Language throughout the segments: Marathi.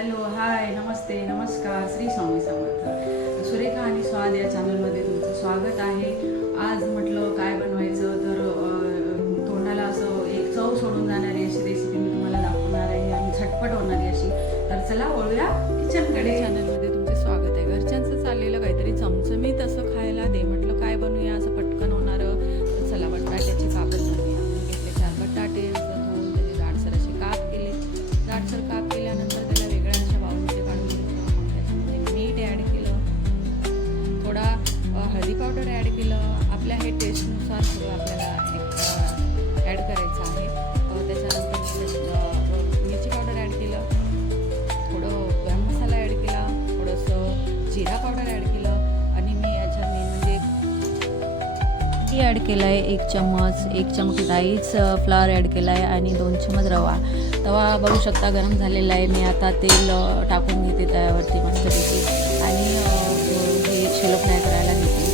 हॅलो, हाय, नमस्ते, नमस्कार, श्री स्वामी समर्थ. सुरेखा आणि स्वाद या चॅनलमध्ये तुमचं स्वागत आहे. आज म्हटलं काय बनवायचं तर तोंडाला असं एक चव सोडून जाणारी अशी रेसिपी मी तुम्हाला दाखवणार आहे आणि झटपट होणारी अशी. तर चला वळूया किचनकडे. चॅनलमध्ये तुमचे स्वागत आहे. घरच्यांचं चाललेलं काहीतरी चमचमीत असं खायला दे म्हटलं काय बनवूया असं पटकन होणारं. तर चला बटाट्याचे काप बनवूया. घेतले 4 बटाटे धुवून त्याचे जाडसर असे काप केले. जाडसर काप केल्यानंतर त्याला वेगळ्या अशा बाउलमध्ये काढून घेतलं. मग त्याच्यामध्ये मीठ ॲड केलं, थोडा हळदी पावडर ॲड केलं. आपल्या हे टेस्टनुसार सगळं आपल्याला ॲड करायचं आहे. त्याच्यानंतर मिरची पावडर ॲड केलं, थोडं गरम मसाला ॲड केला, थोडंसं जिरा पावडर ॲड केलं आणि मी याच्या मेन म्हणजे ती ॲड केला आहे 1 चम्मच. 1 चम्मच राईस फ्लावर ॲड केला आहे आणि 2 चम्मच रवा. तवा बघू शकता गरम झालेला आहे. मी आता तेल टाकून घेते त्यावरती मस्तपैकी आणि हे शेलो फ्राय करायला घेते.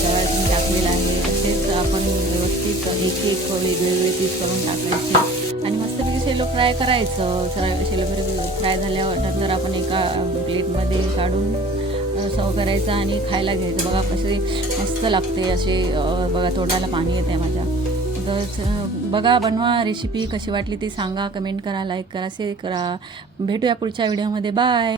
त्यावेळेस मी टाकलेलं आहे. तसेच आपण व्यवस्थित एक वेगवेगळे पीस करून टाकायचे आणि मस्तपैकी शेलो फ्राय करायचं. शेलो फ्राय झाल्यावर नंतर आपण एका प्लेटमध्ये काढून सर्व करायचं आणि खायला घ्यायचं. बघा कसे मस्त लागते असे. बघा तोंडाला पाणी येते माझ्या. तर बघा, बनवा. रेसिपी कशी वाटली ती सांगा, कमेंट करा, लाईक करा, शेअर करा. भेटूया पुढच्या व्हिडिओमध्ये. बाय.